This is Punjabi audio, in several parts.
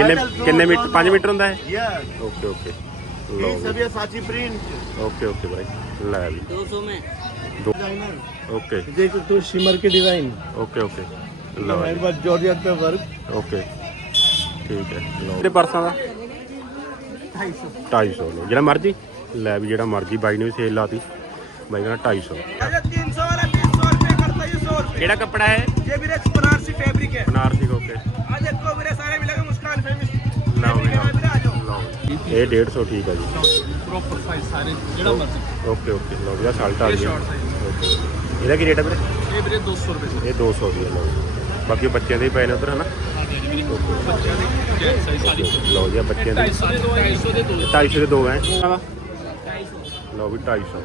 ਕਿੰਨੇ ਕਿੰਨੇ ਮੀਟਰ 5 ਮੀਟਰ ਹੁੰਦਾ ਹੈ यस ਓਕੇ ਓਕੇ ये ਲਓ सब ये साची प्रिंट ਓਕੇ ਓਕੇ ਬਾਈ ਲੈ ਵੀ 200 में डिजाइनर ਓਕੇ देख तो शिमर के डिजाइन ਓਕੇ ਓਕੇ ਲਓ मेरे पास जॉर्जेट पे वर्क ਓਕੇ ਠੀਕ ਹੈ ਲਓ ਇਹਦੇ ਪਰਸਾਂ ਦਾ 250 ਲਓ ਜਿਹੜਾ ਮਰਜੀ ਲੈ ਵੀ ਜਿਹੜਾ ਮਰਜੀ ਬਾਈ ਨੇ ਵੀ ਸੇਲ ਲਾਤੀ ਬਾਈ ਕਹਿੰਦਾ 250 तीन सौ वाला तीन सौ रुपये करता है सौ रुपये ਕਿਹੜਾ ਕੱਪੜਾ ਹੈ ये भी रेक्स बनारसी फैब्रिक है ਬਨਾਰਸੀ ਓਕੇ आज देखो मेरे सारे ਇਹ 150 ਠੀਕ ਆ ਜੀ। ਪ੍ਰੋਪਰ ਸਾਈਜ਼ ਸਾਰੇ ਜਿਹੜਾ ਮਰਜ਼ੀ। ਓਕੇ ਓਕੇ ਲਓ ਜੀ ਆ ਸਾਲਟ ਆ ਇਹ ਸ਼ਾਰਟ ਸਾਈਜ਼ ਇਹਦਾ ਕੀ ਰੇਟ ਆ ਵੀਰੇ? ਇਹ ਵੀਰੇ 200 ਰੁਪਏ ਇਹ 200 ਦੀ ਆ ਲਓ ਬਾਕੀ ਬੱਚਿਆਂ ਦੇ ਵੀ ਪਏ ਨੇ ਉਧਰ ਹਨਾ? ਹਾਂਜੀ ਹਾਂਜੀ ਵੀਰੇ। ਬੱਚਿਆਂ ਦੇ ਜੈਂਟਸ ਸਾਈਜ਼ ਸਾਰੀ। ਲਓ ਜੀ ਬੱਚਿਆਂ ਦੇ। 250 ਦੇ ਦੋ ਦੇ ਦੋ 250 ਦੇ ਦੋ ਹੈ ਲਓ ਵੀ 250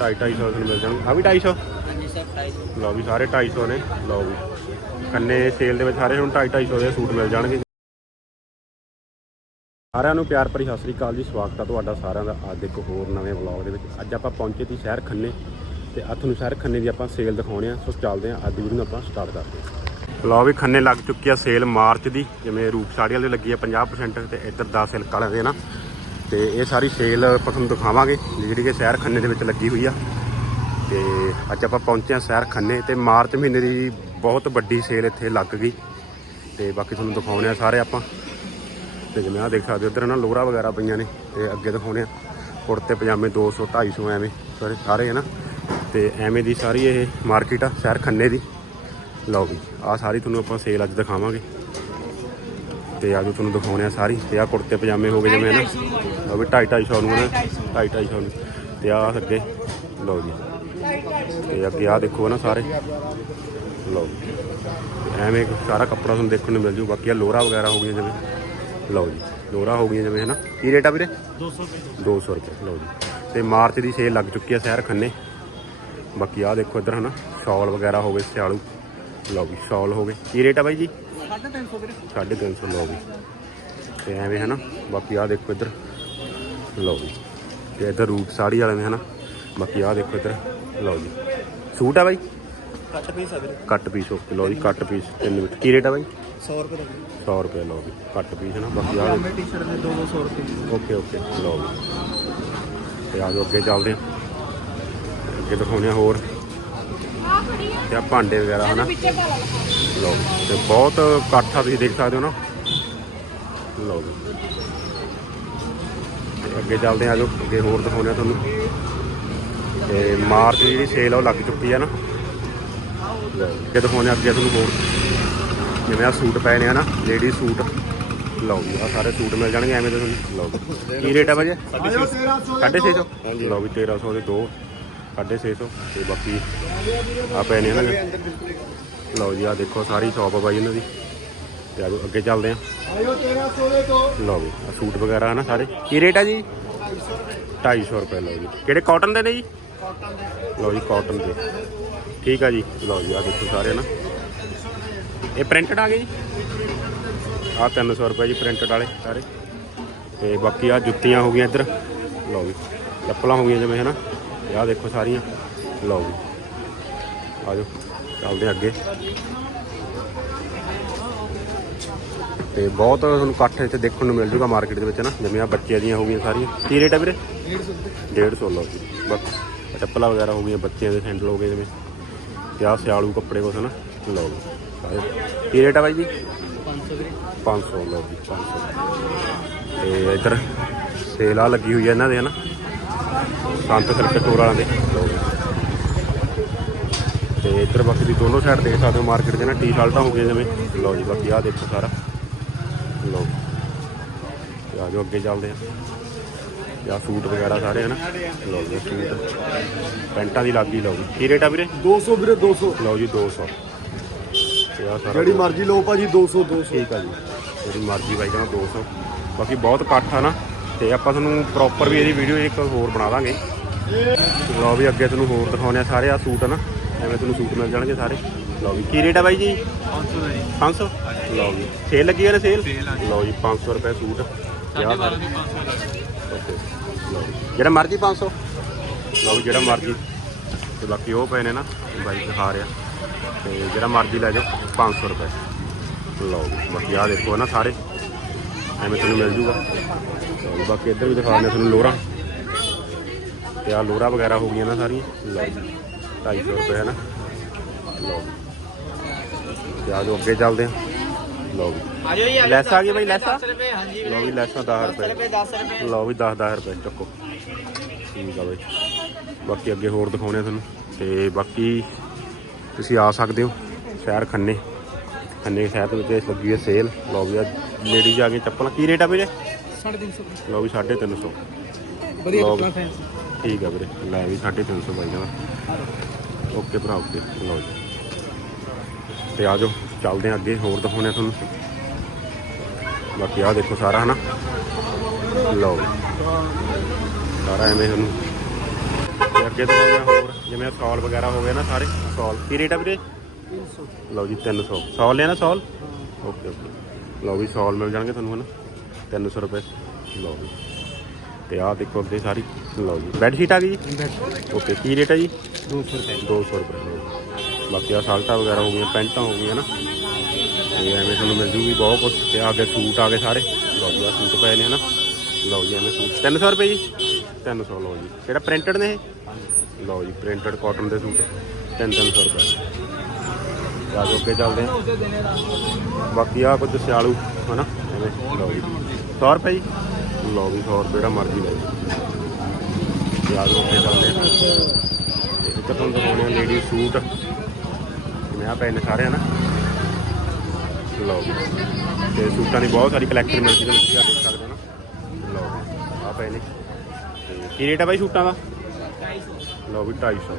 ਢਾਈ 250 ਦੇ ਮਿਲ ਜਾਣਗੇ। ਆ ਵੀ 250 ਹਾਂਜੀ ਸਰ 250 ਲਓ ਵੀ ਸਾਰੇ 250 ਨੇ। ਲਓ ਵੀ। ਕੰਨੇ ਸੇਲ ਦੇ ਵਿੱਚ ਸਾਰੇ ਹੁਣ 250 ਦੇ ਸੂਟ ਮਿਲ ਜਾਣਗੇ। ਸਾਰਿਆਂ ਨੂੰ ਪਿਆਰ ਭਰੀ ਸਤਿ ਸ੍ਰੀ ਅਕਾਲ ਜੀ, ਸਵਾਗਤ ਹੈ ਤੁਹਾਡਾ ਸਾਰਿਆਂ ਦਾ। ਅੱਜ ਇੱਕ ਹੋਰ ਨਵੇਂ ਵਲੌਗ ਦੇ ਵਿੱਚ। ਅੱਜ ਆਪਾਂ ਪਹੁੰਚੇ ਸੀ ਸ਼ਹਿਰ ਖੰਨੇ ਤੇ ਅੱਜ ਤੁਹਾਨੂੰ ਸ਼ਹਿਰ ਖੰਨੇ ਦੀ ਆਪਾਂ ਸੇਲ ਦਿਖਾਉਣੇ ਆ। ਸੋ ਚੱਲਦੇ ਆ, ਅੱਜ ਦੀ ਵੀਡੀਓ ਨੂੰ ਆਪਾਂ ਸਟਾਰਟ ਕਰਦੇ ਹਾਂ ਲਓ ਵੀ ਖੰਨੇ ਲੱਗ ਚੁੱਕੀ ਆ ਸੇਲ ਮਾਰਚ ਦੀ, ਜਿਵੇਂ ਰੂਪ ਸਾੜੀ ਵਾਲੇ ਲੱਗੀ ਆ 50% ਤੇ ਇੱਧਰ 10 ਸਿਲਕ ਵਾਲਿਆਂ ਦੇ ਨਾ। ਤੇ ਇਹ ਸਾਰੀ ਸੇਲ ਆਪਾਂ ਤੁਹਾਨੂੰ ਦਿਖਾਵਾਂਗੇ, ਜਿਹੜੀ ਕਿ ਸ਼ਹਿਰ ਖੰਨੇ ਦੇ ਵਿੱਚ ਲੱਗੀ ਹੋਈ ਆ। ਤੇ ਅੱਜ ਆਪਾਂ ਪਹੁੰਚੇ ਹਾਂ ਸ਼ਹਿਰ ਖੰਨੇ ਤੇ ਮਾਰਚ ਮਹੀਨੇ ਦੀ ਬਹੁਤ ਵੱਡੀ ਸੇਲ ਇੱਥੇ ਲੱਗ ਗਈ। ਤੇ ਬਾਕੀ ਤੁਹਾਨੂੰ ਦਿਖਾਉਣੇ ਆ ਸਾਰੇ ਆਪਾਂ। ਤੇ ਜਿਵੇਂ ਆ ਦੇਖ ਸਕਦੇ ਹੋ ਨਾ ਲੋਰਾ ਵਗੈਰਾ ਪਈਆਂ ਨੇ, ਤੇ ਅੱਗੇ ਦਿਖਾਉਣੇ ਆ ਕੁੜਤੇ, ਪਜਾਮੇ 200 250 ਐਵੇਂ, ਸਾਰੇ ਸਾਰੇ ਹੈ ਨਾ। ਤੇ ਐਵੇਂ ਦੀ ਸਾਰੀ ਇਹ ਮਾਰਕੀਟ ਆ, ਸ਼ਹਿਰ ਖੰਨੇ ਦੀ। ਲਓ ਵੀ ਆ ਸਾਰੀ ਤੁਹਾਨੂੰ ਆਪਾਂ ਸੇਲ ਅੱਜ ਦਿਖਾਵਾਂਗੇ। ਤੇ ਆਜੋ ਤੁਹਾਨੂੰ ਦਿਖਾਉਣੇ ਆ ਸਾਰੀ, ਤੇ ਆ ਕੁੜਤੇ, ਪਜਾਮੇ ਹੋ ਗਏ ਜਿਵੇਂ ਨਾ। ਲਓ ਵੀ 250 250 ਨੂੰ ਨਾ 250 250 ਨੂੰ। ਤੇ ਆ ਅੱਗੇ, ਲਓ ਜੀ। ਤੇ ਅੱਗੇ ਆ ਦੇਖੋ ਨਾ ਸਾਰੇ। ਲਓ। ਤੇ ਐਵੇਂ ਸਾਰਾ ਕੱਪੜਾ ਤੁਹਾਨੂੰ ਦੇਖਣ ਨੂੰ ਮਿਲ ਜੂ, ਬਾਕੀ ਆ ਲੋਰਾ ਵਗੈਰਾ ਹੋ ਗਈਆਂ ਜਿਵੇਂ। ਲਓ ਜੀ ਲੋਰਾ ਹੋ ਗਈਆਂ ਜਿਵੇਂ ਹੈ ਨਾ ਕੀ ਰੇਟ ਆ ਵੀਰੇ? 200 ਰੁਪਏ 200 ਰੁਪਏ ਲਓ ਜੀ। ਤੇ ਮਾਰਚ ਦੀ ਸੇਲ ਲੱਗ ਚੁੱਕੀ ਆ ਸ਼ਹਿਰ ਖੰਨੇ। ਬਾਕੀ ਆ ਦੇਖੋ ਇੱਧਰ ਨਾ ਸ਼ਾਲ ਵਗੈਰਾ ਹੋ ਗਏ ਸਿਆਲੂ। ਲਓ ਜੀ ਸ਼ਾਲ ਹੋ ਗਏ। ਕੀ ਰੇਟ ਆ ਬਾਈ ਜੀ? 350 ਵੀਰੇ 350 ਲਓ ਜੀ। ਤੇ ਐਵੇਂ ਹੈ ਨਾ ਬਾਕੀ ਆ ਦੇਖੋ ਇੱਧਰ। ਲਓ ਜੀ। ਤੇ ਇੱਧਰ ਰੂਟ ਸਾੜੀ ਵਾਲੇ ਵੇ ਹੈ ਨਾ ਬਾਕੀ ਆ ਦੇਖੋ ਇੱਧਰ। ਲਓ ਜੀ। ਸੂਟ ਆ ਬਾਈ? ਕੱਟ ਪੀਸ ਆ ਵੀਰੇ। ਕੱਟ ਪੀਸ ਓਕੇ ਲਓ ਜੀ ਕੱਟ ਪੀਸ ਤਿੰਨ ਮਿੰਟ। ਕੀ ਰੇਟ ਆ ਬਾਈ? ਸੌ ਰੁਪਏ ਲਓ ਜੀ ਘੱਟ ਪੀਸ ਨਾ ਬਾਕੀ ਆ ਆਮੇ ਟੀ-ਸ਼ਰਟ ਦੇ 200 ਰੁਪਏ ਓਕੇ ਓਕੇ ਲਓ ਜੀ। ਤੇ ਆਜੋ ਅੱਗੇ ਚੱਲਦੇ ਹਾਂ। ਅੱਗੇ ਦਿਖਾਉਂਦੇ ਹਾਂ ਹੋਰ। ਤੇ ਆ ਭਾਂਡੇ ਵਗੈਰਾ ਹਨਾ? ਲਓ ਵੀ, ਤੇ ਬਹੁਤ ਇਕੱਠ ਆ ਤੁਸੀਂ ਦੇਖ ਸਕਦੇ ਹੋ ਨਾ। ਲਓ ਜੀ। ਤੇ ਅੱਗੇ ਚੱਲਦੇ ਹਾਂ, ਆ ਜਾਓ ਅੱਗੇ ਹੋਰ ਦਿਖਾਉਂਦੇ ਹਾਂ ਤੁਹਾਨੂੰ। ਤੇ ਮਾਰਚ ਜਿਹੜੀ ਸੇਲ ਆ ਉਹ ਲੱਗ ਚੁੱਕੀ ਆ ਨਾ। ਲਓ, ਅੱਗੇ ਦਿਖਾਉਂਦੇ ਹਾਂ ਅੱਗੇ ਤੁਹਾਨੂੰ ਹੋਰ। ਜਿਵੇਂ ਆ ਸੂਟ ਪਏ ਨੇ ਹਨਾ ਲੇਡੀ ਸੂਟ। ਲਓ ਜੀ ਆ ਸਾਰੇ ਸੂਟ ਮਿਲ ਜਾਣਗੇ ਐਵੇਂ ਦੇ ਤੁਹਾਨੂੰ। ਲਓ ਕੀ ਰੇਟ ਆ ਬਾਜੀ 650 ਲਓ ਵੀ 1300 ਦੇ ਦੋ 650 ਤੇ ਬਾਕੀ ਆ ਪਏ ਨੇ ਇਹਨਾਂ ਦੇ ਲਓ ਜੀ ਆ ਦੇਖੋ ਸਾਰੀ ਸ਼ਾਪ ਆ ਬਾਈ ਇਹਨਾਂ ਦੀ। ਤੇ ਆਜੋ ਅੱਗੇ ਚੱਲਦੇ ਆ ਆਇਓ 1300 ਦੇ ਦੋ ਲਓ ਵੀ ਆ ਸੂਟ ਵਗੈਰਾ ਹਨਾ ਸਾਰੇ। ਕੀ ਰੇਟ ਆ ਜੀ? 250 ਰੁਪਏ ਲਓ ਜੀ। ਕਿਹੜੇ ਕਾਟਨ ਦੇ ਨੇ ਜੀ? ਕਾਟਨ ਦੇ। ਲਓ ਜੀ ਕਾਟਨ ਦੇ। ਠੀਕ ਆ ਜੀ। ਲਓ ਜੀ ਆ ਦੇਖੋ ਸਾਰੇ ਹਨਾ। ਇਹ ਪ੍ਰਿੰਟਡ ਆ ਗਏ ਜੀ। ਆ 300 ਰੁਪਏ ਜੀ ਪ੍ਰਿੰਟਡ ਵਾਲੇ ਸਾਰੇ। ਤੇ ਬਾਕੀ ਆ ਜੁੱਤੀਆਂ ਹੋ ਗਈਆਂ ਇੱਧਰ। ਲਓ ਜੀ, ਚੱਪਲਾਂ ਹੋ ਗਈਆਂ ਜਿਵੇਂ ਹਨਾ। ਤੇ ਆ ਦੇਖੋ ਸਾਰੀਆਂ। ਲਓ ਜੀ, ਆ ਜਾਓ, ਚੱਲਦੇ ਅੱਗੇ। ਤੇ ਬਹੁਤ ਤੁਹਾਨੂੰ ਇਕੱਠ ਇੱਥੇ ਦੇਖਣ ਨੂੰ ਮਿਲ ਜੂਗਾ ਮਾਰਕੀਟ ਦੇ ਵਿੱਚ ਨਾ ਜਿਵੇਂ ਆ ਬੱਚਿਆਂ ਦੀਆਂ ਹੋ ਗਈਆਂ ਸਾਰੀਆਂ। ਕੀ ਰੇਟ ਆ ਵੀਰੇ? 150 ਲਓ ਜੀ। ਬਸ, ਚੱਪਲਾਂ ਵਗੈਰਾ ਹੋ ਗਈਆਂ ਬੱਚਿਆਂ ਦੇ ਸੈਂਡਲ ਹੋ ਗਏ ਜਿਵੇਂ। ਤੇ ਆਹ ਸਿਆਲੂ ਕੱਪੜੇ ਕੁਛ ਨਾ ਲਓ ਜੀ। ਕੀ ਰੇਟ ਆ ਬਾਈ ਜੀ? 500 ਲਓ ਜੀ 500 ਤੇ ਇੱਧਰ ਸੇਲ ਆ ਲੱਗੀ ਹੋਈ ਹੈ ਇਹਨਾਂ ਦੇ ਹਨਾ? ਸੰਤ ਸਿਲਕ ਸਟੋਰ ਵਾਲਿਆਂ ਦੇ। ਜੀ। ਤੇ ਇੱਧਰ ਬਾਕੀ ਦੀ ਦੋਨੋਂ ਸਾਈਡ ਦੇਖ ਸਕਦੇ ਹੋ ਮਾਰਕੀਟ ਦੇ ਨਾ ਟੀ-ਸ਼ਰਟਾਂ ਹੋ ਗਈਆਂ ਜਿਵੇਂ। ਲਓ ਜੀ ਬਾਕੀ ਆਹ ਦੇਖੋ ਸਾਰਾ। ਲਓ ਤੇ ਆ ਜਾਓ ਅੱਗੇ ਚੱਲਦੇ ਆ ਆਹ ਸੂਟ ਵਗੈਰਾ ਸਾਰੇ ਹਨ? ਲਓ ਜੀ ਸੂਟ। ਪੈਂਟਾਂ ਦੀ ਲੱਗੀ ਲਓ ਜੀ। ਕੀ ਰੇਟ ਆ ਵੀਰੇ? 200 ਵੀਰੇ 200 ਲਓ ਜੀ 200 ਤੇ ਆ ਸਾਰਾ ਜਿਹੜੀ ਮਰਜ਼ੀ ਲਓ ਭਾਜੀ 200 200 ਠੀਕ ਆ ਜੀ। ਜਿਹੜੀ ਮਰਜ਼ੀ ਬਾਈ ਕਹਿੰਦਾ 200 ਬਾਕੀ ਬਹੁਤ ਇਕੱਠ ਆ ਨਾ। ਤੇ ਆਪਾਂ ਤੁਹਾਨੂੰ ਪ੍ਰੋਪਰ ਵੀ ਇਹਦੀ ਵੀਡੀਓ ਇੱਕ ਹੋਰ ਬਣਾ ਦਾਂਗੇ। ਲਓ ਵੀ ਅੱਗੇ ਤੁਹਾਨੂੰ ਹੋਰ ਦਿਖਾਉਂਦੇ ਆ ਸਾਰੇ ਆ ਸੂਟ ਨਾ? ਐਵੇਂ ਤੁਹਾਨੂੰ ਸੂਟ ਮਿਲ ਜਾਣਗੇ ਸਾਰੇ। ਲਓ ਵੀ ਕੀ ਰੇਟ ਆ ਬਾਈ ਜੀ? 500 है 500 ਲਓ ਜੀ ਸੇਲ ਲੱਗੀ ਹੈ ਨਾ ਸੇਲ ਲਓ ਜੀ 500 ਰੁਪਏ ਸੂਟ। ਜੀ। ਜਿਹੜਾ ਮਰਜ਼ੀ 500 ਲਓ ਜੀ, ਜਿਹੜਾ ਮਰਜ਼ੀ। ਤੇ ਬਾਕੀ ਉਹ ਪਏ ਨੇ ਨਾ ਬਾਈ ਦਿਖਾ ਰਿਹਾ। ਤੇ ਜਿਹੜਾ ਮਰਜ਼ੀ ਲੈ ਜਾਓ 500 ਰੁਪਏ। ਲਓ ਜੀ। ਬਾਕੀ ਆਹ ਦੇਖੋ ਨਾ ਸਾਰੇ। ਐਵੇਂ ਤੁਹਾਨੂੰ ਮਿਲ ਜੂਗਾ। ਤੇ ਬਾਕੀ ਇੱਧਰ ਵੀ ਦਿਖਾ ਦਿੰਦੇ ਤੁਹਾਨੂੰ ਲੋਰਾ ਤੇ ਆ ਲੋਰਾ ਵਗੈਰਾ ਹੋ ਗਈਆਂ ਨਾ ਸਾਰੀਆਂ। ਲਓ ਜੀ 250 ਰੁਪਏ ਹੈ ਨਾ। ਲਓ ਜੀ। ਤੇ ਆ ਜੋ ਅੱਗੇ ਚੱਲਦੇ ਆ। ਲਓ ਜੀ। ਆ ਜਾਓ ਜੀ ਲੈਸ ਆ ਗਈ ਬਾਈ ਲੈਸ? ਆ ਰੁਪਏ ਹਾਂਜੀ। ਲਓ ਵੀ ਲੈਸਾਂ 10 ਰੁਪਏ। 10 ਰੁਪਏ। ਲਓ ਵੀ 10 10 ਰੁਪਏ ਚੱਕੋ। ਠੀਕ ਆ ਬਾਈ। ਬਾਕੀ ਅੱਗੇ ਹੋਰ ਦਿਖਾਉਣੇ ਆ ਤੁਹਾਨੂੰ। ਤੇ ਬਾਕੀ ਤੁਸੀਂ ਆ ਸਕਦੇ ਹੋ ਸ਼ਹਿਰ ਖੰਨੇ। ਖੰਨੇ ਸ਼ਹਿਰ ਦੇ ਵਿੱਚ ਲੱਗੀ ਹੈ ਸੇਲ। ਲਓ ਵੀ ਲੇਡੀਜ਼ ਆ ਗਈ ਚੱਪਲਾਂ। ਕੀ ਰੇਟ ਆ ਵੀਰੇ? 350 ਲਓ ਵੀ 350 ਵਧੀਆ। ਕੱਪੜਾ ਫੈਂਸ ਠੀਕ ਆ ਵੀਰੇ ਲੈ ਵੀ 350 ਬਾਈ ਦਾ ਓਕੇ ਭਰਾ ਓਕੇ। ਲਓ ਜੀ। ਤੇ ਆ ਜਾਓ ਚੱਲਦੇ ਆ ਅੱਗੇ ਹੋਰ ਦਿਖਾਉਣੇ ਆ ਤੁਹਾਨੂੰ। ਬਾਕੀ ਆ ਦੇਖੋ ਸਾਰਾ ਹਨਾ? ਲਓ। ਸਾਰਾ ਐਵੇਂ ਤੁਹਾਨੂੰ। ਅੱਗੇ ਦਿਖਾਉਂਦੇ ਆ ਹੋਰ ਜਿਵੇਂ ਸੌਲ ਵਗੈਰਾ ਹੋ ਗਏ ਨਾ ਸਾਰੇ ਸੌਲ। ਕੀ ਰੇਟ ਆ ਵੀਰੇ? 300 ਲਓ ਜੀ 300 ਸੌਲ ਲਿਆ ਨਾ ਸੌਲ? Okay okay. ਲਓ ਵੀ ਸੌਲ ਮਿਲ ਜਾਣਗੇ ਤੁਹਾਨੂੰ ਹਨਾ। 300 ਰੁਪਏ। ਲਓ ਜੀ। ਤੇ ਆਹ ਦੇਖੋ ਅੱਗੇ ਸਾਰੀ। ਲਓ ਜੀ। ਬੈੱਡ ਸ਼ੀਟ ਆ ਗਈ ਜੀ? ਓਕੇ ਕੀ ਰੇਟ ਹੈ ਜੀ? 200 ਰੁਪਏ। 200 ਰੁਪਏ ਲਓ ਜੀ। ਬਾਕੀ ਆ ਸਾਲਟਾਂ ਵਗੈਰਾ ਹੋ ਗਈਆਂ ਪੈਂਟਾਂ ਹੋ ਗਈਆਂ ਨਾ। ਤੇ ਐਵੇਂ ਤੁਹਾਨੂੰ ਮਿਲ ਜੂਗੀ ਬਹੁਤ ਕੁਝ ਤੇ ਆ ਗਏ ਸੂਟ ਆ ਗਏ ਸਾਰੇ। ਲਓ ਜੀ ਆ ਸੂਟ ਪਏ ਨੇ ਹਨਾ। ਲਓ ਜੀ ਐਵੇਂ ਸੂਟ। 300 ਰੁਪਏ ਜੀ? 300 ਲਓ ਜੀ। ਕਿਹੜਾ ਪ੍ਰਿੰਟਡ ਨੇ ਇਹ? ਲਓ ਜੀ ਪ੍ਰਿੰਟਡ ਕਾਟਨ ਦੇ ਸੂਟ 3-300 ਰੁਪਏ। ਤੇ ਆ ਚੱਲਦੇ ਆ ਬਾਕੀ ਆ ਕੁਝ ਸਿਆਲੂ, ਹਨਾ? ਐਵੇਂ ਲਓ ਜੀ। 100 ਰੁਪਏ ਜੀ? ਲਓ ਵੀ 100 ਰੁਪਏ ਦਾ ਮਰਜ਼ੀ ਲੈ ਜੀ ਤੇ ਆ ਜਾਓ ਚੱਲਦੇ ਆ ਇੱਕ ਤੁਹਾਨੂੰ ਦਿਖਾਉਣੇ ਆ ਲੇਡੀ ਸੂਟ। ਮੈਂ ਆ ਪਏ ਨੇ ਸਾਰੇ, ਹਨਾ? ਲਓ ਜੀ। ਤੇ ਸੂਟਾਂ ਦੀ ਬਹੁਤ ਸਾਰੀ ਕਲੈਕਸ਼ਨ ਮਿਲ ਜਿਹਦੇ ਵਿੱਚ ਤੁਸੀਂ ਆਹ ਦੇਖ ਸਕਦੇ ਹੋ ਨਾ। ਲਓ ਜੀ ਆ ਪਏ ਨੇ ਕੀ ਰੇਟ ਆ ਬਾਈ ਸੂਟਾਂ ਦਾ? ਲਓ ਵੀ 250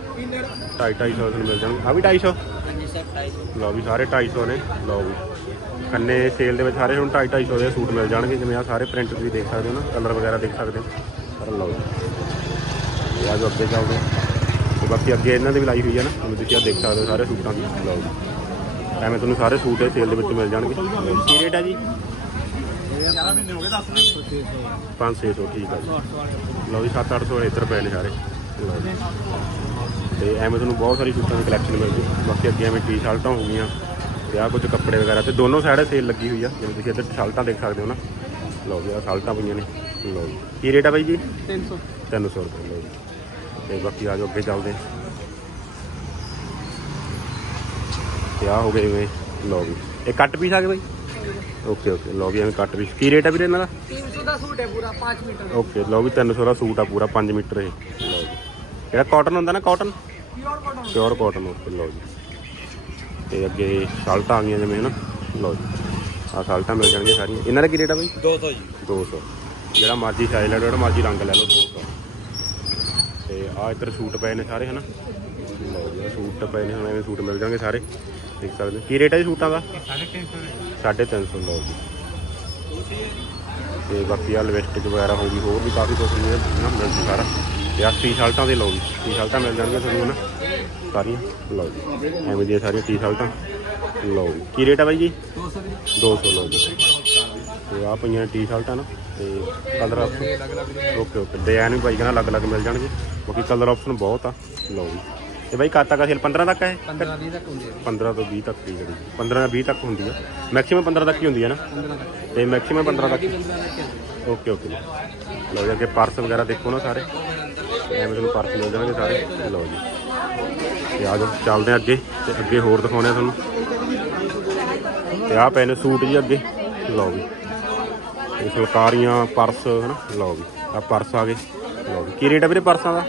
250 250 ਤੁਹਾਨੂੰ ਮਿਲ ਜਾਣਗੇ। ਆ ਵੀ 250 ਹਾਂਜੀ ਸਰ 250 ਲਓ ਵੀ ਸਾਰੇ 250 ਨੇ। ਲਓ ਵੀ। ਕੰਨੇ ਸੇਲ ਦੇ ਵਿੱਚ ਸਾਰੇ ਹੁਣ 250 250 ਦੇ ਸੂਟ ਮਿਲ ਜਾਣਗੇ। ਜਿਵੇਂ ਆ ਸਾਰੇ ਪ੍ਰਿੰਟ ਤੁਸੀਂ ਦੇਖ ਸਕਦੇ ਹੋ ਨਾ ਕਲਰ ਵਗੈਰਾ ਦੇਖ ਸਕਦੇ ਹੋ। ਪਰ ਲਓ ਜੀ। ਆ ਜੋ ਅੱਗੇ ਚੱਲਦੇ। ਤੇ ਬਾਕੀ ਅੱਗੇ ਇਹਨਾਂ ਦੀ ਵੀ ਲਾਈ ਹੋਈ ਹੈ ਨਾ ਤੁਸੀਂ ਆ ਦੇਖ ਸਕਦੇ ਹੋ ਸਾਰੇ ਸੂਟਾਂ ਦੀ। ਲਓ ਜੀ। ਐਵੇਂ ਤੁਹਾਨੂੰ ਸਾਰੇ ਸੂਟ ਇਹ ਸੇਲ ਦੇ ਵਿੱਚ ਮਿਲ ਜਾਣਗੇ। ਜੀ। ਕੀ ਰੇਟ ਹੈ ਜੀ? 11 ਮਹੀਨੇ ਹੋ ਗਏ 10 ਮਹੀਨੇ 5-600 ਠੀਕ ਹੈ ਜੀ ਲਓ ਵੀ 7-800 ਇੱਧਰ ਪਏ ਨੇ ਸਾਰੇ। ਜੀ। ਤੇ ਐਵੇਂ ਤੁਹਾਨੂੰ ਬਹੁਤ ਸਾਰੀ ਸੂਟਾਂ ਦੀ ਕਲੈਕਸ਼ਨ ਮਿਲ ਜੂ। ਬਾਕੀ ਅੱਗੇ ਐਵੇਂ ਟੀ-ਸ਼ਰਟਾਂ ਹੋ ਗਈਆਂ ਤੇ ਆਹ ਕੁਝ ਕੱਪੜੇ ਵਗੈਰਾ ਤੇ ਦੋਨੋਂ ਸਾਈਡ ਸੇਲ ਲੱਗੀ ਹੋਈ ਆ। ਜਿਵੇਂ ਤੁਸੀਂ ਇੱਧਰ ਸ਼ਰਟਾਂ ਦੇਖ ਸਕਦੇ ਹੋ ਨਾ। ਲਓ ਜੀ ਆਹ ਸ਼ਰਟਾਂ ਪਈਆਂ ਨੇ। ਲਓ ਜੀ। ਕੀ ਰੇਟ ਆ ਬਾਈ ਜੀ? 300 300 ਰੁਪਏ ਲਓ ਜੀ। ਤੇ ਬਾਕੀ ਆ ਜਾਓ ਅੱਗੇ ਚੱਲਦੇ। ਤੇ ਆ ਹੋ ਗਏ ਜਿਵੇਂ ਲਓ ਜੀ। ਇਹ ਕੱਟ ਪੀਸ ਆ ਗਏ ਬਾਈ? ਓਕੇ ਓਕੇ ਲਓ ਵੀ ਐਵੇਂ ਕੱਟ ਪੀਸ ਕੀ ਰੇਟ ਆ ਵੀਰੇ ਇਹਨਾਂ ਦਾ? 300 ਦਾ ਸੂਟ ਹੈ ਪੂਰਾ 5 ਮੀਟਰ ਓਕੇ ਲਓ ਵੀ 300 ਦਾ ਸੂਟ ਆ ਪੂਰਾ 5 ਮੀਟਰ ਇਹ। ਜਿਹੜਾ ਕਾਟਨ ਹੁੰਦਾ ਨਾ cotton pure cotton pure cotton okay ਲਓ ਜੀ। ਤੇ ਅੱਗੇ ਸ਼ਰਟਾਂ ਆ ਗਈਆਂ ਜਿਵੇਂ ਹਨਾ? ਲਓ ਜੀ। ਆ ਸ਼ਰਟਾਂ ਮਿਲ ਜਾਣਗੀਆਂ ਸਾਰੀਆਂ। ਇਹਨਾਂ ਦਾ ਕੀ ਰੇਟ ਆ ਬਾਈ? 200 ਜੀ। 200 ਜਿਹੜਾ ਮਰਜ਼ੀ ਸਾਈਜ਼ ਲੈ ਲਓ ਜਿਹੜਾ ਮਰਜ਼ੀ ਰੰਗ ਲੈ ਲਓ 200 ਤੇ ਆ ਇੱਧਰ ਸੂਟ ਪਏ ਨੇ ਸਾਰੇ ਹਨਾ? ਲਓ ਜੀ ਆਹ ਸੂਟ ਪਏ ਨੇ ਹੁਣ ਐਵੇਂ ਸੂਟ ਮਿਲ ਜਾਣਗੇ ਸਾਰੇ। ਦੇਖ ਸਕਦੇ ਹੋ। ਕੀ ਰੇਟ ਹੈ ਜੀ ਸੂਟਾਂ ਦਾ? 350 350 ਲਓ ਜੀ। ਤੇ ਬਾਕੀ ਆ ਲਿਪਸਟਿਕ ਵਗੈਰਾ ਹੋ ਗਈ ਹੋਰ ਵੀ ਕਾਫੀ ਕੁਝ ਨੇ ਨਾ ਮਿਲ ਜੂ ਸਾਰਾ। ਤੇ ਆ ਟੀ-ਸ਼ਰਟਾਂ ਦੇ ਲਓ ਜੀ। ਟੀ-ਸ਼ਰਟਾਂ ਮਿਲ ਜਾਣਗੀਆਂ ਤੁਹਾਨੂੰ ਨਾ ਸਾਰੀਆਂ। ਲਓ ਜੀ। ਐਵੇਂ ਦੀਆਂ ਸਾਰੀਆਂ ਟੀ-ਸ਼ਰਟਾਂ ਲਓ ਜੀ। ਕੀ ਰੇਟ ਆ ਬਾਈ ਜੀ? 200 ਦੀ 200 ਲਓ ਜੀ। ਤੇ ਆ ਪਈਆਂ ਟੀ-ਸ਼ਰਟਾਂ ਨਾ। ਤੇ colour option okay okay design ਵੀ ਬਾਈ ਕਹਿੰਦਾ ਅਲੱਗ-ਅਲੱਗ ਮਿਲ ਜਾਣਗੇ। ਬਾਕੀ ਕਲਰ ਆਪਸ਼ਨ ਬਹੁਤ ਆ। ਲਓ ਜੀ। ਤੇ ਬਾਈ ਕਦ ਤੱਕ ਆ ਸੇਲ 15 ਤੱਕ ਹੈ 15 ਦੀ ਤੱਕ ਹੁੰਦੀ ਹੈ 15 ਤੋਂ 20 ਤੱਕ ਦੀ ਜਿਹੜੀ। 15 ਤੋਂ 20 ਤੱਕ ਹੁੰਦੀ ਆ। ਮੈਕਸਿਮਮ 15 ਤੱਕ ਹੀ ਹੁੰਦੀ ਆ ਨਾ? 15 ਤੱਕ। ਤੇ ਮੈਕਸਿਮਮ 15 ਤੱਕ 15 ਤੱਕ ਓਕੇ ਓਕੇ ਲਓ ਜੀ ਅੱਗੇ ਪਰਸ ਵਗੈਰਾ ਦੇਖੋ ਨਾ ਸਾਰੇ। ਐਵੇਂ ਤੁਹਾਨੂੰ ਪਰਸ ਮਿਲ ਜਾਣਗੇ ਸਾਰੇ। ਲਓ ਜੀ। ਤੇ ਆ ਜਾਓ, ਚੱਲਦੇ ਆ ਅੱਗੇ ਤੇ ਅੱਗੇ ਹੋਰ ਦਿਖਾਉਣੇ ਆ ਤੁਹਾਨੂੰ। ਤੇ ਆ ਪਏ ਨੇ ਸੂਟ ਜੀ ਅੱਗੇ। ਲਓ ਵੀ ਇਹ ਫੁਲਕਾਰੀਆਂ, ਪਰਸ, ਹਨਾ? ਲਓ ਵੀ ਆ ਪਰਸ ਆ ਗਏ। ਲਓ ਵੀ ਕੀ ਰੇਟ ਆ ਵੀਰੇ ਪਰਸਾਂ ਦਾ?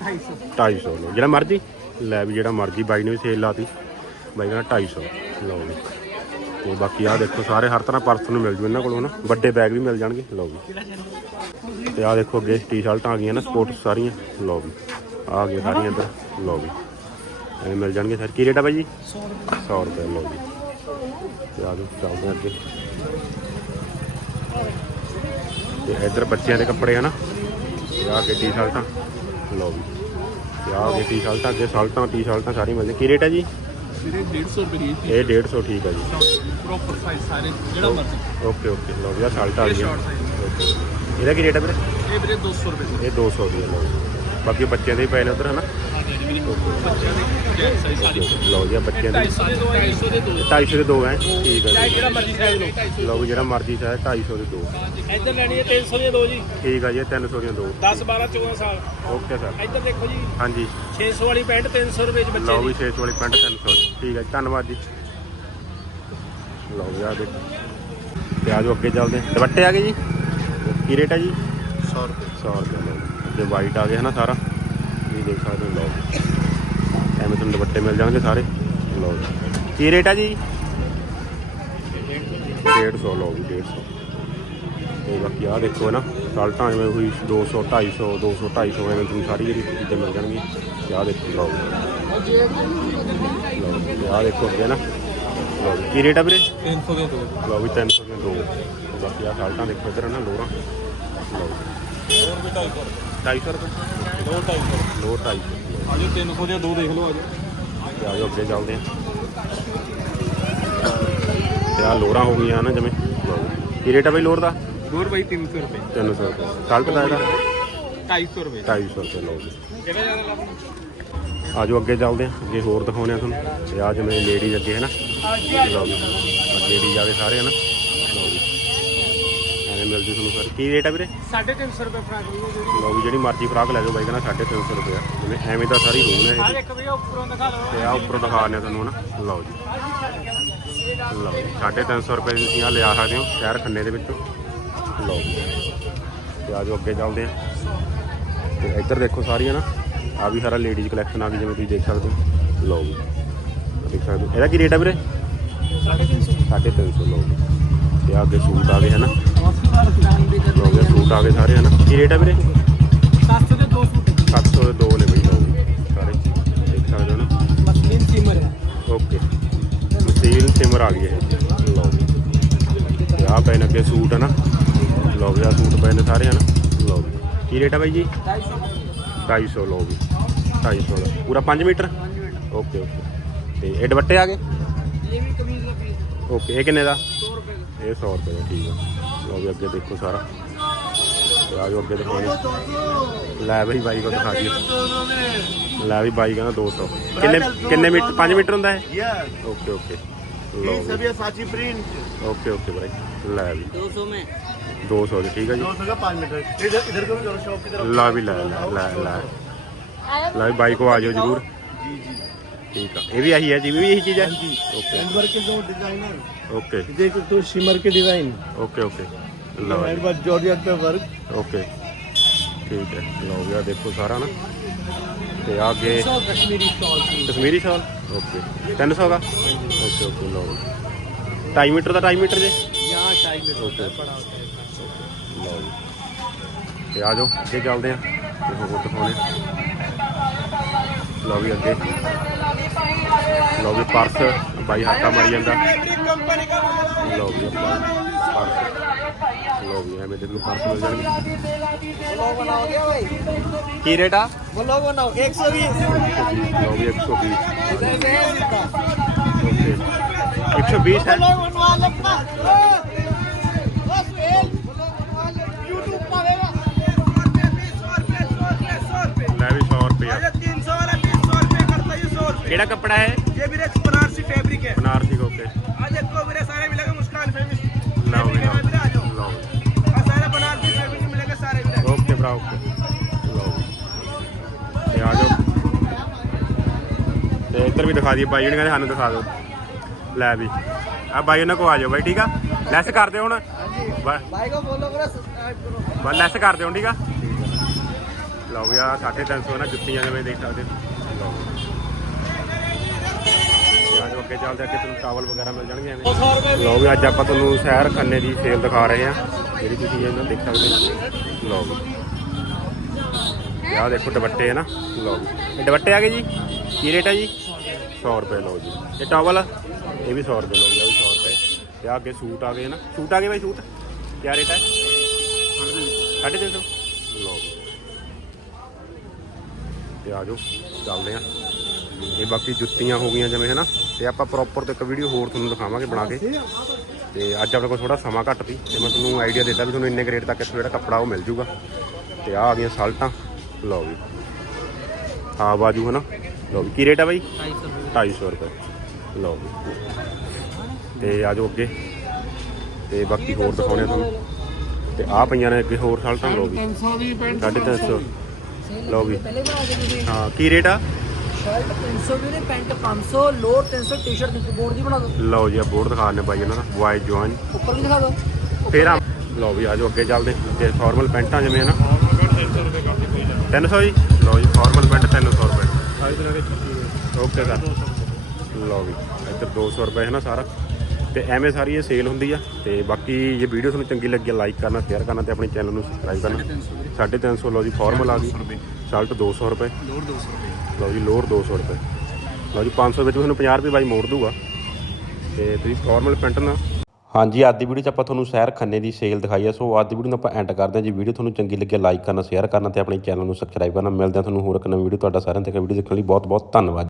250 250 ਲਓ, ਜਿਹੜਾ ਮਰਜ਼ੀ। ਲੈ ਵੀ ਜਿਹੜਾ ਮਰਜ਼ੀ, ਬਾਈ ਨੇ ਵੀ ਸੇਲ ਲਾਤੀ। ਬਾਈ ਕਹਿੰਦਾ 250 ਲਓ ਜੀ। ਤੇ ਬਾਕੀ ਆਹ ਦੇਖੋ, ਸਾਰੇ ਹਰ ਤਰ੍ਹਾਂ ਪਰਸ ਨੂੰ ਮਿਲ ਜੂ ਇਹਨਾਂ ਕੋਲੋਂ ਨਾ ਵੱਡੇ ਬੈਗ ਵੀ ਮਿਲ ਜਾਣਗੇ, ਲਓ ਵੀ ਤੇ ਆ ਦੇਖੋ ਅੱਗੇ ਟੀ-ਸ਼ਰਟਾਂ ਆ ਗਈਆਂ ਨਾ ਸਪੋਰਟਸ ਸਾਰੀਆਂ, ਲਓ ਵੀ ਆ ਗਈਆਂ ਸਾਰੀਆਂ ਇੱਧਰ, ਲਓ ਵੀ ਐਵੇਂ ਮਿਲ ਜਾਣਗੇ ਸਰ। ਕੀ ਰੇਟ ਆ ਬਾਈ ਜੀ? 100 ਰੁਪਏ, ਲਓ ਜੀ। ਤੇ ਆ ਜਾਓ ਚੱਲਦੇ ਅੱਗੇ। ਤੇ ਇੱਧਰ ਬੱਚਿਆਂ ਦੇ ਕੱਪੜੇ, ਹਨਾ? ਤੇ ਆ ਕੇ ਟੀ-ਸ਼ਰਟਾਂ ਲਓ ਵੀ ਤੇ ਆ ਅੱਗੇ ਟੀ-ਸ਼ਰਟਾਂ ਅੱਗੇ ਸ਼ਰਟਾਂ ਟੀ-ਸ਼ਰਟਾਂ ਸਾਰੀ ਮਿਲਦੀ ਕੀ ਰੇਟ ਹੈ ਜੀ? ਵੀਰੇ 150 ਰੁਪਏ ਦੀ ਇਹ 150 ਠੀਕ ਹੈ ਜੀ। ਪ੍ਰੋਪਰ ਸਾਈਜ਼ ਸਾਰੇ ਜਿਹੜਾ ਮਰਜ਼ੀ। ਓਕੇ ਓਕੇ ਲਓ ਜੀ ਆ ਆ। short size। ਓਕੇ। ਇਹਦਾ ਕੀ ਰੇਟ ਹੈ ਵੀਰੇ? ਇਹ ਵੀਰੇ 200 ਰੁਪਏ ਦੀ। ਇਹ 200 ਦੀ ਹੈ ਲਓ ਜੀ। ਬਾਕੀ ਬੱਚਿਆਂ ਦੇ ਪਏ ਨੇ ਉਧਰ ਹਨਾ? ਬੱਚਿਆਂ ਲਓ ਜੀ ਬੱਚਿਆਂ ਦੇ। ਦੋ ਦੇ ਦੋ ਦੇ ਦੋ ਹੈ। ਠੀਕ ਹੈ ਜੀ। ਜਿਹੜਾ ਮਰਜ਼ੀ ਸਾਈਜ਼ ਲਓ ਲਓ ਵੀ ਜਿਹੜਾ ਮਰਜ਼ੀ ਚਾਹੇ 250 ਦੇ ਦੋ। ਇੱਧਰ ਲੈਣੀ ਹੈ 300 ਦੇ ਦੋ ਜੀ। ਠੀਕ ਆ ਜੀ 300 ਦੀਆਂ ਦੋ। 10 12 14 ਸਾਲ। Okay sir. ਇੱਧਰ ਦੇਖੋ ਜੀ। ਹਾਂਜੀ। 600 ਵਾਲੀ ਪੈਂਟ 300 ਰੁਪਏ ਚ ਬੱਚੇ ਲਓ ਵੀ 6 ਵਾਲੀ ਪੈਂਟ 300 ਠੀਕ ਹੈ ਧੰਨਵਾਦ ਜੀ। ਲਓ ਜੀ ਦੇਖੋ। ਤੇ ਆ ਅੱਗੇ ਚੱਲਦੇ ਹਾਂ। ਦੁਪੱਟੇ ਆ ਗਏ ਜੀ? ਕੀ ਰੇਟ ਹੈ ਜੀ? 100 ਰੁਪਏ। 100 ਰੁਪਏ ਤੇ ਵਾਈਟ ਆ ਗਿਆ ਹੈ ਨਾ ਸਾਰਾ। ਤੁਸੀਂ ਦੇਖ ਸਕਦੇ ਹੋ ਲਓ। ਤੁਹਾਨੂੰ ਦੁਪੱਟੇ ਮਿਲ ਜਾਣਗੇ ਸਾਰੇ। ਲਓ ਜੀ। ਕੀ ਰੇਟ ਹੈ ਜੀ? 150 ਲਓ ਵੀ 150 ਤੇ ਬਾਕੀ ਆ ਦੇਖੋ ਨਾ ਸਾਲਟਾਂ ਜਿਵੇਂ ਹੋਈ 200 250 200 250 ਐਵੇਂ ਤੁਹਾਨੂੰ ਸਾਰੀ ਜਿਹੜੀ ਚੀਜ਼ਾਂ ਮਿਲ ਜਾਣਗੀਆਂ। ਤੇ ਆ ਦੇਖੋ ਲਓ ਜੀ। ਜੀ, ਆ ਦੇਖੋ ਅੱਗੇ ਨਾ। ਲਓ ਜੀ। ਕੀ ਰੇਟ ਆ ਵੀਰੇ? 300 ਦੇ ਦੋ। ਲਓ ਵੀ 300 ਦੀਆਂ ਦੋ ਤੇ ਬਾਕੀ ਆ ਸਾਲਟਾਂ ਦੇਖੋ ਇੱਧਰ ਨਾ ਲੋਰਾਂ। ਲਓ ਜੀ। ਹੋਰ ਵੀ 250 ਢਾਈ ਸੌ ਰੁਪਏ। ਦੋ 250 ਲੋ 250 ਆਜੋ 300 ਦੇ ਦੋ ਦੇਖ ਲਓ ਆਜੋ। ਆਜੋ ਅੱਗੇ ਚੱਲਦੇ ਤੇ ਆ ਲੋਰਾਂ ਹੋ ਗਈਆਂ ਨਾ ਜਿਵੇਂ। ਕੀ ਰੇਟ ਆ ਬਈ ਲੋਰ ਦਾ? ਹੋਰ ਬਾਈ 300 ਰੁਪਏ। 300 ਰੁਪਏ। ਸਾਲਟ ਦਾ ਇਹਦਾ? 250 ਰੁਪਏ। 250 ਰੁਪਏ ਲਓ ਜੀ। ਕਿਹੜਾ ਜ਼ਿਆਦਾ ਲੱਭਣਾ ਆਜੋ ਅੱਗੇ ਚੱਲਦੇ ਹਾਂ। ਅੱਗੇ ਹੋਰ ਦਿਖਾਉਂਦੇ ਆ ਤੁਹਾਨੂੰ। ਤੇ ਆ ਜਿਵੇਂ ਲੇਡੀਜ਼ ਅੱਗੇ ਹੈ ਨਾ ਲਓ ਜੀ। ਲੇਡੀਜ਼ ਆਵੇ ਸਾਰੇ ਹੈ ਨਾ ਮਿਲ ਜੂ ਤੁਹਾਨੂੰ ਸਰ ਕੀ ਰੇਟ ਆ ਵੀਰੇ? 350 ਰੁਪਏ ਫਰਾਕ ਦੀ ਜਿਹੜੀ। ਲਓ ਵੀ ਜਿਹੜੀ ਮਰਜ਼ੀ ਫਰਾਕ ਲੈ ਜਾਓ ਬਾਈ ਕਹਿੰਦਾ 350 ਰੁਪਏ ਆ। ਜਿਵੇਂ ਐਵੇਂ ਤਾਂ ਸਾਰੀ ਹੋਊ ਨਾ ਇਹ। ਇੱਕ ਵੀ ਉੱਪਰੋਂ ਦਿਖਾ ਲਓ ਤੇ ਆ ਉੱਪਰੋਂ ਦਿਖਾ ਦਿੰਦੇ ਆ ਤੁਹਾਨੂੰ ਨਾ ਲਓ ਜੀ। ਲਓ ਜੀ 350 ਰੁਪਏ ਦੀ ਤੁਸੀਂ ਆ ਲਿਆ ਸਕਦੇ ਹੋ ਸ਼ਹਿਰ ਖੰਨੇ ਦੇ ਵਿੱਚੋਂ। ਲਓ ਜੀ। ਤੇ ਆਜੋ ਅੱਗੇ ਚੱਲਦੇ ਆ। ਤੇ ਇੱਧਰ ਦੇਖੋ ਸਾਰੀਆਂ ਨਾ ਆ ਵੀ ਸਾਰਾ ਲੇਡੀਜ਼ ਕਲੈਕਸ਼ਨ ਆ ਗਈ ਜਿਵੇਂ ਤੁਸੀਂ ਦੇਖ ਸਕਦੇ ਹੋ। ਲਓ ਜੀ। ਆਹ ਦੇਖ ਸਕਦੇ ਹੋ। ਇਹਦਾ ਕੀ ਰੇਟ ਆ ਵੀਰੇ? 350 ਲਓ ਜੀ। ਤੇ ਆ ਅੱਗੇ ਸੂਟ ਆ ਗਏ ਹਨਾ। ਆਹ ਸੂਟ ਆ ਗਏ ਸਾਰੇ ਹਨਾ? ਕੀ ਰੇਟ ਆ ਵੀਰੇ? 700 ਦੇ ਦੋ ਸੂਟ 700 ਦੇ ਦੋ ਨੇ ਬਈ ਜੀ ਸਾਰੇ। ਦੇਖ ਸਕਦੇ ਹੋ ਨਾ? ਮਸਲੀਨ ਸੀਮਰ ਹੈ। ਓਕੇ। ਮਸੀਲ ਸਿਮਰ ਆ ਗਈ ਇਹ। ਲਓ ਆਹ ਪਏ ਨੇ ਅੱਗੇ ਸੂਟ ਹੈ ਨਾ ਲਓ ਜੀ ਆਹ ਸੂਟ ਪਏ ਨੇ ਸਾਰੇ ਹਨ? ਲਓ ਜੀ। ਕੀ ਰੇਟ ਆ ਬਾਈ ਜੀ? 250 ਲਓ ਜੀ। 250 ਦਾ। ਪੂਰਾ 5 ਮੀਟਰ? Okay okay. ਤੇ ਇਹ ਦੁਪੱਟੇ ਆ ਗਏ? ਇਹ ਵੀ ਕਮੀਜ਼ ਦਾ ਪੀਸ ਓਕੇ ਇਹ ਕਿੰਨੇ ਦਾ? 100 ਰੁਪਏ ਦਾ। ਇਹ 100 ਰੁਪਏ ਦਾ ਠੀਕ ਆ। ਲੋ ਵੀ ਅੱਗੇ ਦੇਖੋ ਸਾਰਾ। ਤੇ ਆਜੋ ਅੱਗੇ ਦਿਖਾਉਂਦੇ ਲੈ ਬਈ ਬਾਈ ਕੋ ਦਿਖਾ ਦਿਓ ਲੈ ਵੀ ਬਾਈ ਕਹਿੰਦਾ 200 ਕਿੰਨੇ ਕਿੰਨੇ ਮੀਟਰ 5 ਮੀਟਰ ਹੁੰਦਾ ਹੈ ਓਕੇ ਓਕੇ। ਲੋ ਸਭ ਇਹ ਸਾਚੀ ਪ੍ਰਿੰਟ। ਓਕੇ ਓਕੇ ਬਾਈ। ਲੈ ਵੀ। 200 ਮੈਂ। 200 ਦੇ ਠੀਕ ਹੈ ਜੀ। 200 ਦਾ 5 ਮੀਟਰ। ਇਧਰ ਇਧਰ ਕੋ ਵੀ ਕਰੋ ਸ਼ੌਪ ਲਾ ਵੀ ਲੈ ਲੈ ਲੈ ਲੈ। ਲੈ ਬਾਈ ਕੋ ਆਜੋ ਜਰੂਰ। ਠੀਕ ਆ ਇਹ ਵੀ ਆਹੀ ਹੈ ਜੀ ਇਹ ਵੀ ਇਹੀ ਚੀਜ਼ ਹੈ ਓਕੇ हैंड वर्क के जो डिजाइनर ਓਕੇ देखो तो शिमर के डिजाइन ਓਕੇ ਓਕੇ ਲਓ हैंड वर्क जॉर्जेट पे वर्क ਓਕੇ ਠੀਕ ਹੈ ਲਓ ਵੀ ਆ ਦੇਖੋ ਸਾਰਾ ਨਾ ਤੇ ਆ ਅੱਗੇ कश्मीरी शॉल ਕਸ਼ਮੀਰੀ ਸ਼ਾਲ ਓਕੇ 300 ਦਾ ਓਕੇ ਓਕੇ ਲਓ 2.5 ਮੀਟਰ ਦਾ 2.5 ਮੀਟਰ ਜੇ यहाँ टाइम में ਓਕੇ बड़ा होता है ਲਓ ਜੀ ਤੇ ਆ ਜਾਓ ਅੱਗੇ ਚੱਲਦੇ ਆ ਤੇ ਹੋਰ ਦਿਖਾਉਣੇ ਲਓ ਵੀ ਅੱਗੇ ਲਓ ਵੀ ਪਰਸ ਬਾਈ ਹਾਕਾ ਮਾਰੀ ਜਾਂਦਾ ਲਓ ਵੀ ਪਰਸ ਲਓ ਵੀ ਐਵੇਂ ਦੇ ਨੂੰ ਪਰਸ ਮਿਲ ਜਾਣਗੇ ਕੀ ਰੇਟ ਆ ਬੋਲੋ ਬਣਾਓ 120 ਲਓ ਵੀ 120 120 ਹੈ ਕਿਹੜਾ ਕੱਪੜਾ ਹੈ ਬਨਾਰਸੀ ਓਕੇ ਲਓ ਵੀ ਲਓ ਲਓ ਓਕੇ ਭਰਾ ਓਕੇ ਲਓ ਵੀ। ਤੇ ਆ ਜਾਓ ਤੇ ਇੱਧਰ ਵੀ ਦਿਖਾ ਦਈਏ ਬਾਈ ਉਹਨੇ ਕਹਿੰਦੇ ਸਾਨੂੰ ਦਿਖਾ ਦਿਓ ਲੈ ਵੀ ਆ ਬਾਈ ਉਹਨਾਂ ਕੋ ਆ ਜਾਓ ਬਾਈ ਠੀਕ ਆ ਲੈਸ ਕਰ ਦਿਓ ਹੁਣ ਬਸ भाई को बोलो करो सब्सक्राइब करो ਬਸ ਲੈਸ ਕਰ ਦਿਓ ਠੀਕ ਆ ਲਓ ਵੀ ਆ 350 ਨਾ ਜੁੱਤੀਆਂ ਜਿਵੇਂ ਦੇਖ ਸਕਦੇ ਹੋ ਲਓ ਤੇ ਆ ਜਾਓ ਅੱਗੇ ਚੱਲਦੇ ਅੱਗੇ ਤੁਹਾਨੂੰ ਟਾਵਲ ਵਗੈਰਾ ਮਿਲ ਜਾਣਗੇ ਐਵੇਂ। ਲਓ ਅੱਜ ਆਪਾਂ ਤੁਹਾਨੂੰ ਸ਼ਹਿਰ ਖੰਨੇ ਦੀ ਸੇਲ ਦਿਖਾ ਰਹੇ ਆ। ਜਿਹੜੀ ਤੁਸੀਂ ਇਹਨਾਂ ਦੇਖ ਸਕਦੇ ਲਓ ਵੀ। ਆਹ ਦੇਖੋ ਦੁਪੱਟੇ ਹੈ ਨਾ। ਇਹ ਦੁਪੱਟੇ ਆ ਗਏ ਜੀ? ਕੀ ਰੇਟ ਹੈ ਜੀ? 100 ਰੁਪਏ ਲਓ ਜੀ। ਇਹ ਟਾਵਲ ਇਹ ਵੀ 100 ਰੁਪਏ ਲਓ ਜੀ ਆ ਵੀ 100 ਰੁਪਏ। ਤੇ ਅੱਗੇ ਸੂਟ ਆ ਗਏ ਸੂਟ ਆ ਗਏ ਬਾਈ ਸੂਟ? ਕੀ ਰੇਟ ਹੈ 350 ਲਓ ਤੇ ਆ ਜਾਓ ਚੱਲਦੇ ਆ। ਇਹ ਬਾਕੀ ਜੁੱਤੀਆਂ ਹੋ ਗਈਆਂ ਜਿਵੇਂ ਹਨਾ? ਤੇ ਆਪਾਂ ਪ੍ਰੋਪਰ ਤੇ ਇੱਕ ਵੀਡੀਓ ਹੋਰ ਤੁਹਾਨੂੰ ਦਿਖਾਵਾਂਗੇ ਬਣਾ ਕੇ। ਤੇ ਅੱਜ ਆਪਣੇ ਕੋਲ ਥੋੜਾ ਸਮਾਂ ਘੱਟ ਸੀ ਤੇ ਮੈਂ ਤੁਹਾਨੂੰ ਆਈਡੀਆ ਦਿੱਤਾ ਵੀ ਤੁਹਾਨੂੰ ਇੰਨੇ ਗ੍ਰੇਡ ਤੱਕ ਇੱਥੋਂ ਜਿਹੜਾ ਕੱਪੜਾ ਉਹ ਮਿਲ ਜੂਗਾ। ਤੇ ਆ ਆ ਗਈਆਂ ਸਾਲਟਾਂ। ਲਓ ਵੀ ਹਾਂ ਬਾਜੂ ਹੈ ਨਾ ਲਓ ਵੀ ਕੀ ਰੇਟ ਆ ਬਾਈ? 250 250 ਰੁਪਏ। ਲਓ ਵੀ ਤੇ ਆ ਜਾਓ ਅੱਗੇ। ਤੇ ਬਾਕੀ ਹੋਰ ਦਿਖਾਉਣੇ ਆ ਤੁਹਾਨੂੰ। ਤੇ ਆ ਪਈਆਂ ਨੇ ਅੱਗੇ ਹੋਰ ਸਾਲਟਾਂ। ਲਓ ਵੀ 300 ਦੀ ਪੈਂਟ 350 ਲਓ ਵੀ ਤੁਸੀਂ ਹਾਂ ਕੀ ਰੇਟ ਆ? ਸ਼ਰਟ 300 ਵੀ ਨੇ ਪੈਂਟ 500 ਲੋਅਰ 300 ਟੀ-ਸ਼ਰਟ ਦੀ ਬੋਰਡ ਦੀ ਬਣਾ ਦਿਓ। ਲਓ ਜੀ ਆ ਬੋਰਡ ਦਿਖਾ ਦਿੰਦੇ ਬਾਈ ਇਹਨਾਂ ਦਾ ਵਾਈ ਜੁਆਇਨ ਉੱਪਰ ਵੀ ਦਿਖਾ ਦਿਓ। ਫੇਰ ਆ ਲਓ ਵੀ ਆ ਜਾਓ ਅੱਗੇ ਚੱਲਦੇ। ਤੇ ਫਾਰਮਲ ਪੈਂਟਾਂ ਜਿਵੇਂ ਹੈ ਨਾ। 300 ਜੀ? ਲਓ ਜੀ ਫਾਰਮਲ ਪੈਂਟ 300 ਰੁਪਏ। ਓਕੇ ਸਰ ਲਓ ਵੀ ਇੱਧਰ 200 ਰੁਪਏ ਹੈ ਨਾ ਸਾਰਾ। ਤੇ ਐਵੇਂ ਸਾਰੀ ਇਹ ਸੇਲ ਹੁੰਦੀ ਆ ਤੇ ਬਾਕੀ ਜੇ ਵੀਡੀਓ ਤੁਹਾਨੂੰ ਚੰਗੀ ਲੱਗੀ ਲਾਈਕ ਕਰਨਾ ਸ਼ੇਅਰ ਕਰਨਾ ਤੇ ਆਪਣੇ ਚੈਨਲ ਨੂੰ ਸਬਸਕ੍ਰਾਈਬ ਕਰਨਾ। 350 ਲਓ ਜੀ ਫਾਰਮਲ ਆ ਗਈ। ਸ਼ਰਟ 200 ਰੁਪਏ। ਲੋਰ 200 ਰੁਪਏ। ਲਓ ਜੀ ਲੋਅਰ 200 ਰੁਪਏ। ਲਓ ਜੀ 500 ਵਿੱਚ ਤੁਹਾਨੂੰ 50 ਰੁਪਏ ਬਾਈ ਮੋੜ ਦੂਗਾ। ਤੇ ਤੁਸੀਂ ਫਾਰਮਲ ਪੈਂਟ ਨਾ। ਹਾਂਜੀ ਅੱਜ ਦੀ ਵੀਡੀਓ 'ਚ ਆਪਾਂ ਤੁਹਾਨੂੰ ਸ਼ਹਿਰ ਖੰਨੇ ਦੀ ਸੇਲ ਦਿਖਾਈ ਹੈ ਸੋ ਅੱਜ ਦੀ ਵੀਡੀਓ ਨੂੰ ਆਪਾਂ ਐਂਡ ਕਰਦੇ ਹਾਂ। ਜੀ ਵੀਡੀਓ ਤੁਹਾਨੂੰ ਚੰਗੀ ਲੱਗੇ ਲਾਈਕ ਕਰਨਾ ਸ਼ੇਅਰ ਕਰਨਾ ਤੇ ਆਪਣੇ ਚੈਨਲ ਨੂੰ ਸਬਸਕ੍ਰਾਈਬ ਕਰਨਾ। ਮਿਲਦੇ ਹਾਂ ਤੁਹਾਨੂੰ ਹੋਰ ਇੱਕ ਨਵੀਂ ਵੀਡੀਓ ਤੁਹਾਡਾ ਸਾਰਿਆਂ ਤੱਕ। ਵੀਡੀਓ ਦੇਖਣ ਲਈ ਬਹੁਤ ਬਹੁਤ ਧੰਨਵਾਦ।